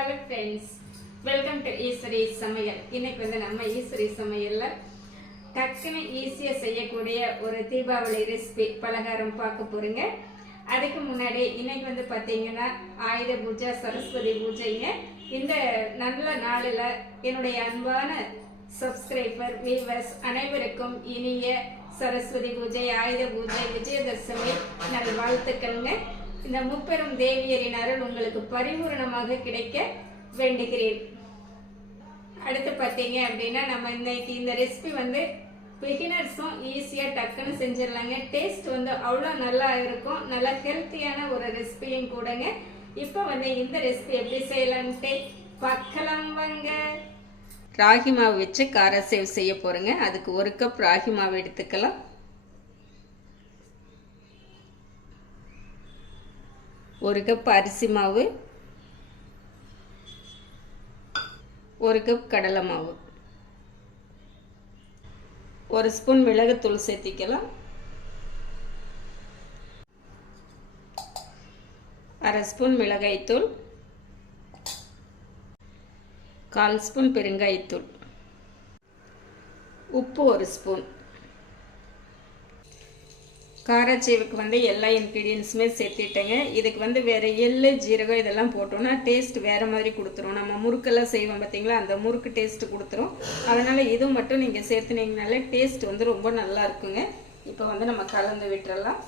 Hello friends welcome to Eswari சமையல். இன்னைக்கு வந்து நம்ம ஈஸ்வரி சமையலில் டக்குன்னு ஈஸியாக செய்யக்கூடிய ஒரு தீபாவளி ரெசிபி பலகாரம் பார்க்க போகிறீங்க அதுக்கு முன்னாடி இன்னைக்கு வந்து பார்த்தீங்கன்னா ஆயுத பூஜை சரஸ்வதி பூஜைங்க. இந்த நல்ல நாளில் என்னுடைய அன்பான சப்ஸ்கிரைபர் வீவர்ஸ் அனைவருக்கும் இனிய சரஸ்வதி பூஜை ஆயுத பூஜை விஜயதசமி நல் வாழ்த்துக்கள்ங்க. இந்த முப்பெரும் தேவியரின் அருள் உங்களுக்கு பரிபூரணமாக கிடைக்க வேண்டுகிறேன். அடுத்து பார்த்தீங்க அப்படின்னா நம்ம இன்னைக்கு இந்த ரெசிபி வந்து பிகினர்ஸும் ஈஸியாக டக்குன்னு செஞ்சிடலாங்க. டேஸ்ட் வந்து அவ்வளோ நல்லா இருக்கும். நல்லா ஹெல்த்தியான ஒரு ரெசிபியும் கூடங்க. இப்போ வந்து இந்த ரெசிபி எப்படி செய்யலான்ட்டு பக்கலாம் வாங்க. ராகி மாவு வச்சு கார சேவ் செய்ய போகிறேங்க அதுக்கு ஒரு கப் ராகி மாவு எடுத்துக்கலாம். ஒரு கப் அரிசி மாவு ஒரு கப் கடலை மாவு. ஒரு ஸ்பூன் மிளகுத்தூள் சேர்த்திக்கலாம். அரை ஸ்பூன் மிளகாய்த்தூள். கால் ஸ்பூன் பெருங்காயத்தூள். உப்பு ஒரு ஸ்பூன் காராச்சேவுக்கு வந்து எல்லா இன்க்ரீடியன்ஸுமே சேர்த்திட்டேங்க. இதுக்கு வந்து வேறு எள்ளு ஜீரகம் இதெல்லாம் போட்டோம்னா டேஸ்ட் வேறு மாதிரி கொடுத்துரும். நம்ம முறுக்கெல்லாம் செய்வோம் பார்த்தீங்களா அந்த முறுக்கு டேஸ்ட் கொடுத்துரும். அதனால் இது மட்டும் நீங்கள் சேர்த்துனீங்கனாலே டேஸ்ட் வந்து ரொம்ப நல்லா இருக்குங்க. இப்போ வந்து நம்ம கலந்து விட்டுறலாம்.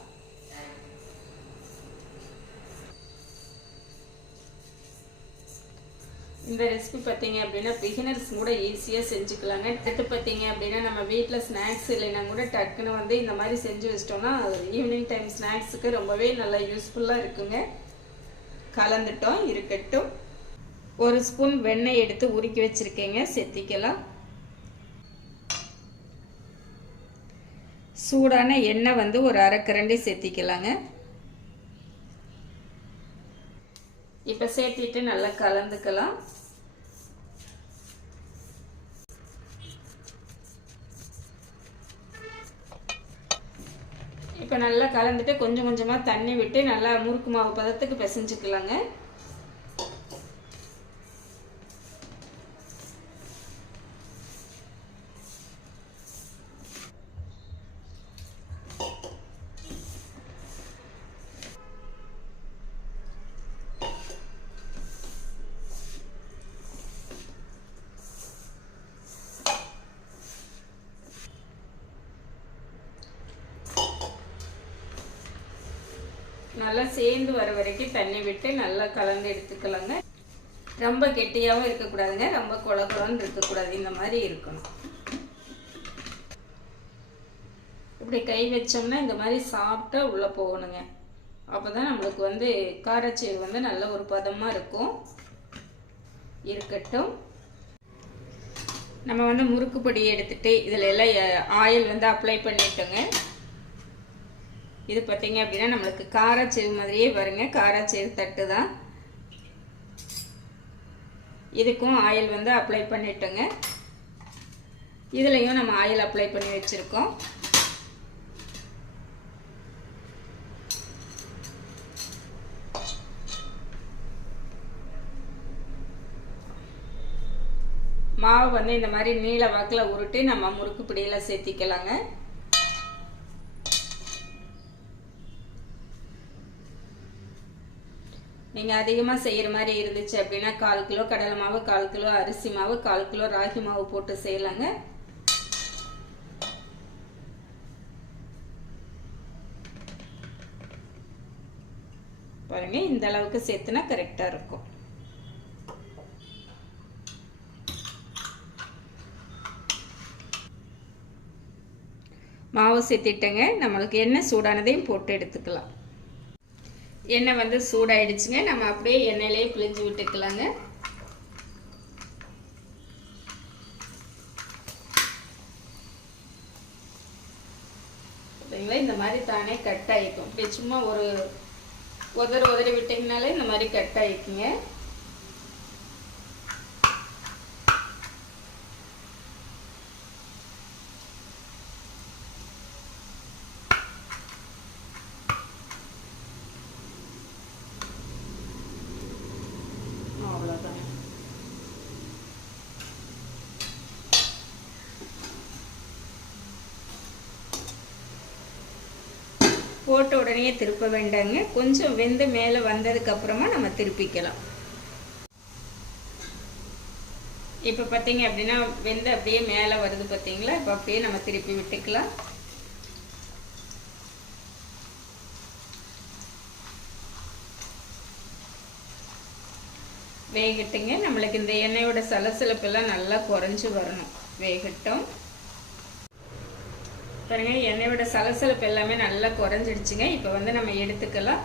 இந்த ரெசிபி பார்த்தீங்க அப்படின்னா பிகினர்ஸ் கூட ஈஸியாக செஞ்சுக்கலாங்க. அடுத்து பார்த்தீங்க அப்படின்னா நம்ம வீட்டில் ஸ்நாக்ஸ் இல்லைன்னா கூட டக்குன்னு வந்து இந்த மாதிரி செஞ்சு வச்சிட்டோம்னா ஈவினிங் டைம் ஸ்நாக்ஸுக்கு ரொம்பவே நல்லா யூஸ்ஃபுல்லாக இருக்குங்க. கலந்துட்டோம் இருக்கட்டும். ஒரு ஸ்பூன் வெண்ணெய் எடுத்து உருக்கி வச்சுருக்கேங்க செத்திக்கலாம். சூடான எண்ணெய் வந்து ஒரு அரைக்கரண்டி சேர்த்திக்கலாங்க இப்போ சேர்த்திட்டு நல்லா கலந்துக்கலாம். இப்போ நல்லா கலந்துட்டு கொஞ்சம் கொஞ்சமாக தண்ணி விட்டு நல்லா முறுக்கு மாவு பதத்துக்கு பிசைஞ்சுக்கலாங்க. நல்லா சேர்ந்து வர வரைக்கும் தண்ணி விட்டு நல்லா கலந்து எடுத்துக்கலாங்க. ரொம்ப கெட்டியாகவும் இருக்கக்கூடாதுங்க. ரொம்ப குள இருக்கக்கூடாது. இந்த மாதிரி இருக்கணும். இப்படி கை வச்சோம்னா இந்த மாதிரி சாப்பிட்டா உள்ளே போகணுங்க. அப்போ தான் நம்மளுக்கு வந்து காரச்சீர் வந்து நல்ல ஒரு பதமாக இருக்கும். இருக்கட்டும். நம்ம வந்து முறுக்கு பொடி எடுத்துகிட்டு இதில் எல்லாம் ஆயில் வந்து அப்ளை பண்ணிட்டோங்க. இது பார்த்தீங்க அப்படின்னா நம்மளுக்கு காராச்சேவு மாதிரியே பாருங்க. காராச்சேவு தட்டு தான். இதுக்கும் ஆயில் வந்து அப்ளை பண்ணிட்டோங்க. இதுலேயும் நம்ம ஆயில் அப்ளை பண்ணி வச்சுருக்கோம். மாவு வந்து இந்த மாதிரி நீல வாக்கில் உருட்டி நம்ம முறுக்கு பிடியில் சேர்த்திக்கலாங்க. நீங்கள் அதிகமாக செய்கிற மாதிரி இருந்துச்சு அப்படின்னா கால் கிலோ கடலை மாவு கால் கிலோ அரிசி மாவு கால் கிலோ ராகி மாவு போட்டு செய்யலாங்க. பாருங்க இந்த அளவுக்கு சேர்த்துனா கரெக்டாக இருக்கும். மாவு சேர்த்திட்டங்க. நம்மளுக்கு எண்ணெய் சூடானதையும் போட்டு எடுத்துக்கலாம். எண்ணெய் வந்து சூடாயிடுச்சுங்க. நம்ம அப்படியே எண்ணெயிலே பிழிஞ்சு விட்டுக்கலாங்க. இந்த மாதிரி தானே கட் ஆகிக்கும் இப்படி சும்மா ஒரு உதறி உதறி விட்டிங்கனாலே இந்த மாதிரி கட் ஆகிக்குங்க போட்ட உடனே திருப்ப வேண்டாங்க. கொஞ்சம் வெந்து மேலே வந்ததுக்கு அப்புறமா நம்ம திருப்பிக்கலாம். இப்போ பார்த்தீங்க அப்படின்னா வெந்து அப்படியே மேலே வருது பார்த்தீங்களா இப்போ அப்படியே நம்ம திருப்பி விட்டுக்கலாம். வேகட்டுங்க. நம்மளுக்கு இந்த எண்ணெயோட சலசலப்பெல்லாம் நல்லா குறைஞ்சி வரணும். வேகட்டும். பாருங்கள் எண்ணெயோட சலசலப்பு எல்லாமே நல்லா குறைஞ்சிடுச்சுங்க. இப்போ வந்து நம்ம எடுத்துக்கலாம்.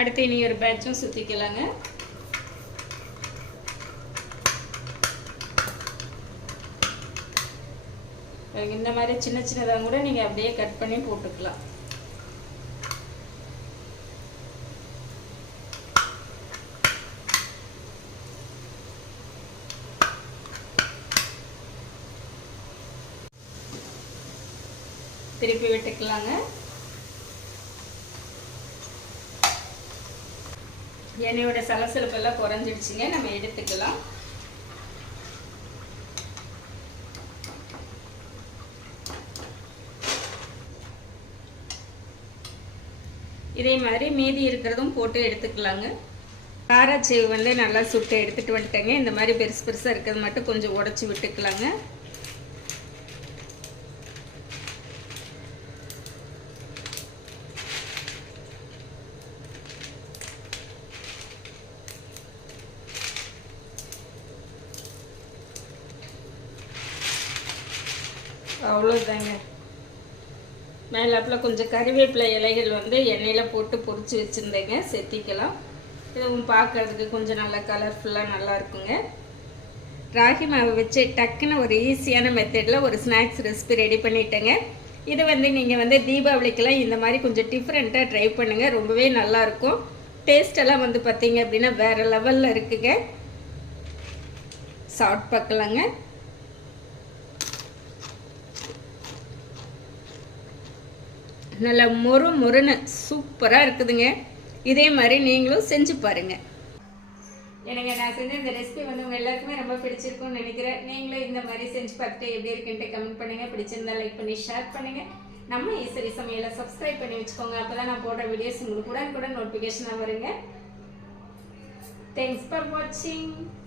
அடுத்து இனி ஒரு பேட்சும் சுற்றிக்கலாங்க இந்த மாதிரி சின்ன சின்னதாக கூட நீங்கள் அப்படியே கட் பண்ணி போட்டுக்கலாம். திருப்பி விட்டுக்கலாங்க. எண்ணெயோட சலசலப்பெல்லாம் குறைஞ்சிடுச்சுங்க. நம்ம எடுத்துக்கலாம். இதே மாதிரி மீதி இருக்கிறதும் போட்டு எடுத்துக்கலாங்க. காராச்சேவு வந்து நல்லா சுட்டு எடுத்துகிட்டு வந்துட்டேங்க. இந்த மாதிரி பெருசு பெருசாக இருக்கிறது மட்டும் கொஞ்சம் உடச்சி விட்டுக்கலாங்க. அவ்வளோதாங்க மேலாப்பில் கொஞ்சம் கறிவேப்பிலை இலைகள் வந்து எண்ணெயில் போட்டு பொறிச்சு வச்சுருந்தேங்க. செத்திக்கலாம். இதுவும் பார்க்கறதுக்கு கொஞ்சம் நல்லா கலர்ஃபுல்லாக நல்லா இருக்குங்க. ராகி மாவு வச்சு டக்குன்னு ஒரு ஈஸியான மெத்தடில் ஒரு ஸ்நாக்ஸ் ரெசிபி ரெடி பண்ணிட்டேங்க. இது வந்து நீங்கள் வந்து தீபாவளிக்கெல்லாம் இந்த மாதிரி கொஞ்சம் டிஃப்ரெண்ட்டாக ட்ரை பண்ணுங்கள் ரொம்பவே நல்லாயிருக்கும் டேஸ்டெல்லாம் வந்து பார்த்தீங்க அப்படின்னா வேறு லெவலில் இருக்குங்க. சாப்பிட் பார்க்கலாங்க. நல்லா மொறு மொறுன்னு சூப்பராக இருக்குதுங்க. இதே மாதிரி நீங்களும் செஞ்சு பாருங்க. எனக்கு நான் செஞ்ச இந்த ரெசிபி வந்து உங்கள் எல்லாருக்குமே ரொம்ப பிடிச்சிருக்கும்னு நினைக்கிறேன். நீங்களும் இந்த மாதிரி செஞ்சு பார்த்துட்டு எப்படி இருக்குன்ட்டு கமெண்ட் பண்ணுங்கள் பிடிச்சிருந்தா லைக் பண்ணி ஷேர் பண்ணுங்கள் நம்ம ஈஸ்வரி சமையலை சப்ஸ்கிரைப் பண்ணி வச்சுக்கோங்க. அப்பதான் நான் போடுற வீடியோஸ் உங்களுக்கு கூட கூட நோட்டிஃபிகேஷனாக வருங்க. தேங்க்ஸ் ஃபார் வாட்சிங்